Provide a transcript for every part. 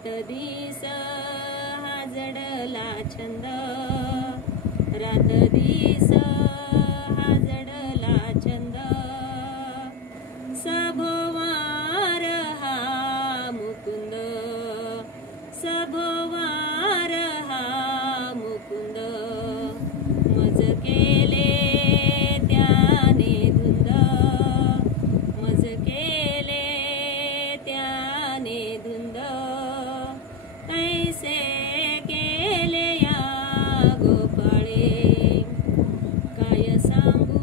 रात दिस हा जडला छंद, रात दिस हा जडला छंद, सभोवार हा मुकुंद, सभोवार हा मुकुंद, मज केले त्याने धुंद, मज केले त्याने धुंद, ऐसे केले या गोपाळे, काय सांगू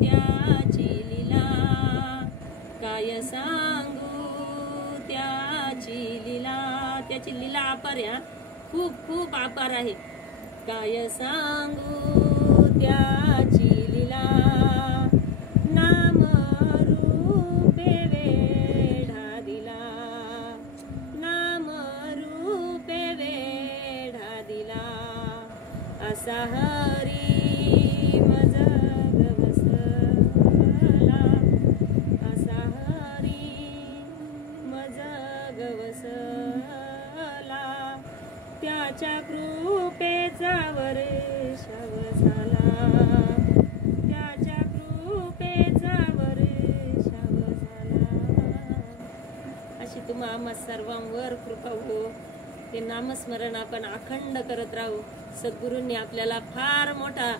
त्याची लीला, काय सांगू त्याची लीला. त्याची लीला अपार आहे, खूप खूप अपार आहे. काय सांगू त्याची लीला, नाम रूपे वेढा दिला, नाम रूपे वेढा दिला, असा हरी मज गवसला, असा हरी मज गवसला, त्याच्या कृपेचा वर्षाव झाला, त्याच्या कृपेचा वर्षाव झाला. अशी तुम्हा आम्हा सर्वांवर कृपा हो. ते नामस्मरण आपण अखंड करत राहू. सद्गुरूंनी आपल्याला फार मोठा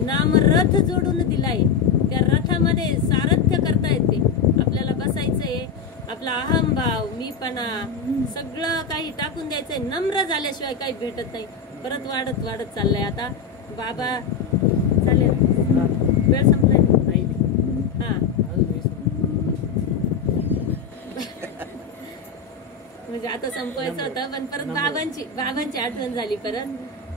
नामरथ जोडून दिलाय. त्या रथामध्ये सारथ्य करता येते. आपल्याला बसायचंय, आपला अहंभाव, मीपणा सगळं काही टाकून द्यायचंय. नम्र झाल्याशिवाय काही भेटत नाही. परत वाढत वाढत चाललंय. आता बाबा चालेल, वेळ संपलाय नाही. हा म्हणजे आता संपवायचं होतं, पण परत बाबांची आठवण झाली परत.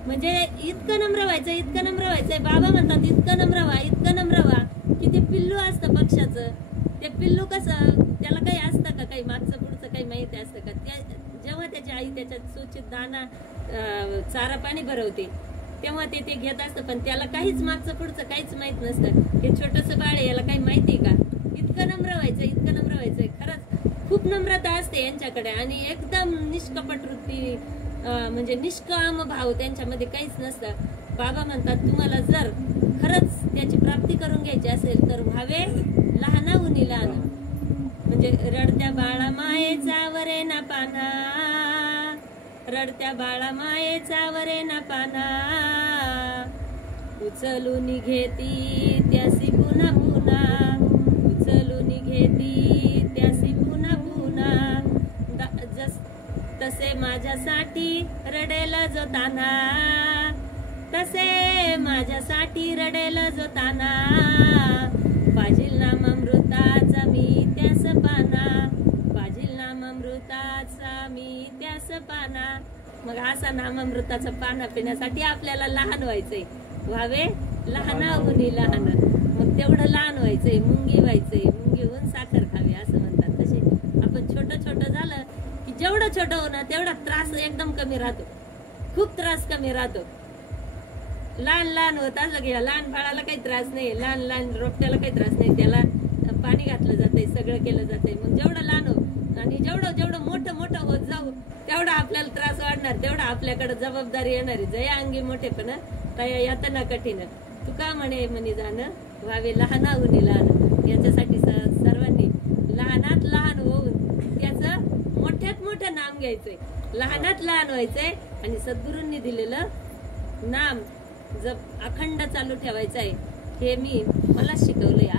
म्हणजे इतकं नम्र व्हायचं, इतकं नम्र व्हायचंय. बाबा म्हणतात इतकं नम्र व्हा, इतकं नम्र व्हा. की ते पिल्लू असतं पक्षाचं, ते पिल्लू कसं, त्याला काही असतं का, काही मागचं पुढचं काही माहिती असतं का? जेव्हा त्याची आई त्याच्यात सूचित दाना चारा पाणी भरवते तेव्हा ते घेत असतं, पण त्याला काहीच मागचं पुढचं काहीच माहित नसतं. हे छोटंसं बाळ आहे, याला काही माहिती का? इतकं नम्र व्हायचं, इतकं नम्र व्हायचंय. खरंच खूप नम्रता असते यांच्याकडे आणि एकदम निष्कपट वृत्ती, म्हणजे निष्काम भाव त्यांच्यामध्ये काहीच नसतं. बाबा म्हणतात तुम्हाला जर खरंच त्याची प्राप्ती करून घ्यायची असेल तर व्हावे लहानाहून लहान. म्हणजे रडत्या बाळा मायेचा वरे ना पाना, रडत्या बाळा मायेचा वरे ना पाना, उचलून घेती त्यासी पुन्हा पुन्हा, उचलून घेती त्यासी पुन्हा पुन्हा. तसे माझ्यासाठी रडेला जो ताना, तसे माझ्यासाठी रडेला जो ताना, पाजील नामामृताचा मी त्यास पाना, पाजील नामामृताचा मी त्यास पाना. मग असा नामामृताचा पाना पिण्यासाठी आपल्याला लहान व्हायचंय. व्हावे लहानाहून लहान. मग तेवढं लहान व्हायचंय, मुंगी व्हायचंय. मुंगी होऊन साखर खावी असं म्हणतात. तसे आपण छोटं छोटं झालं की जेवढं छोटं होणार तेवढा त्रास एकदम कमी राहतो. खूप त्रास कमी राहतो. लहान लहान होत असलं की लहान बाळाला काही त्रास नाही, लहान लहान रोपट्याला काही त्रास नाही. त्याला पाणी घातलं जातंय, सगळं केलं जातंय. मग जेवढं लहान हो आणि जेवढं जेवढं मोठं मोठं होत जाऊ तेवढा आपल्याला त्रास वाढणार, तेवढा आपल्याकडे जबाबदारी येणार आहे. जया अंगी मोठेपण तया यातना कठीण. तुका म्हणे जाणं व्हावे लहानाहून लहान. याच्यासाठी सर्वांनी लहानात लहान होऊन त्याचं मोठ्यात मोठं नाम घ्यायचंय. लहानात लहान व्हायचंय आणि सद्गुरूंनी दिलेलं नाम जप अखंड चालू ठेवायचं आहे. हे मला शिकवलंय.